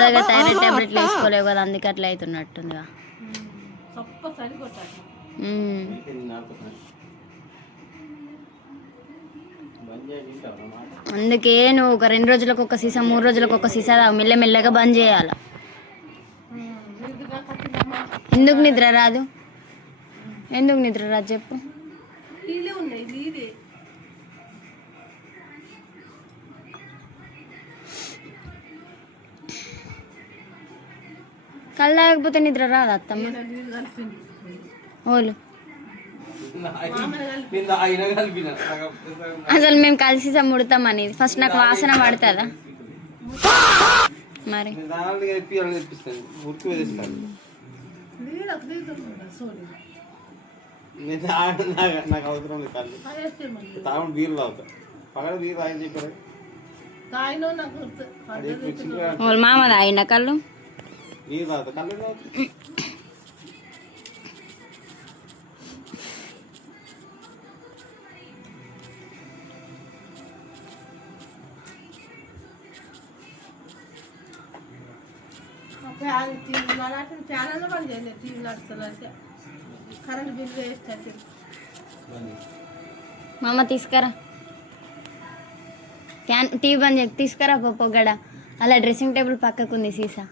దగ్గర థైరాయిడ్ టాబ్లెట్లు వేసుకోలేవు కదా, అందుకే అట్లా అవుతున్నట్టుందిగా. అందుకే నువ్వు ఒక 2 రోజులకు ఒక సీసా 3 రోజులకు ఒక సీసా మెల్లమెల్లగా బంద్ చేయాలి. ఎందుకు నిద్ర రాదు? ఎందుకు నిద్ర రాదు చెప్పు. కళ్ళు తాగకపోతే నిద్ర రాదు అత్తమ్మ. ఓలు అసలు మేము కలిసి ముడతామని ఫస్ట్ నాకు వాసన పడుతుందా మరి? మామ తాగిన కళ్ళు మామ తీసుకురా ఫ్యాన్ టీవీ బంద్ చేసి తీసుకురా పొగడ. అలా డ్రెస్సింగ్ టేబుల్ పక్కకుంది సీసా.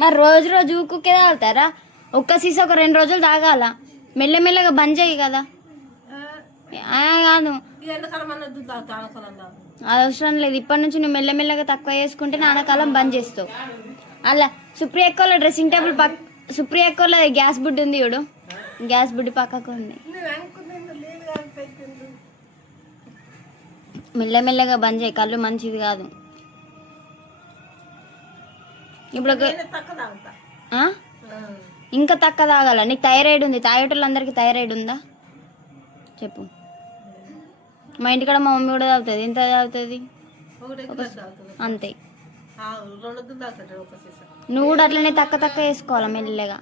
మరి రోజు రోజు ఊకుకే తాగుతారా? ఒక్క సీసా ఒక 2 రోజులు తాగాల, మెల్లమెల్లగా బంద్ చేయి కదా. కాదు అది అవసరం లేదు. ఇప్పటి నుంచి నువ్వు మెల్లమెల్లగా తక్కువ చేసుకుంటే నాన్నకాలం బంద్ చేస్తావు. అలా సుప్రియ ఎక్కువ డ్రెస్సింగ్ టేబుల్ సుప్రియ ఎక్కువ గ్యాస్ బుడ్డి ఉంది చూడు, గ్యాస్ బుడ్డి పక్కకు ఉంది. మెల్లమెల్లగా బంద్ చేయి, కళ్ళు మంచిది కాదు. ఇప్పుడు ఇంకా తక్కువ తాగాల. నీకు థైరాయిడ్ ఉంది, తాగేటోళ్ళందరికీ థైరాయిడ్ ఉందా చెప్పు? మా ఇంటికాడ మా మమ్మీ కూడా తాగుతుంది. ఎంత తాగుతుంది? అంతే. నువ్వు కూడా అట్లనే తక్కువ వేసుకోవాలి మెల్లగా.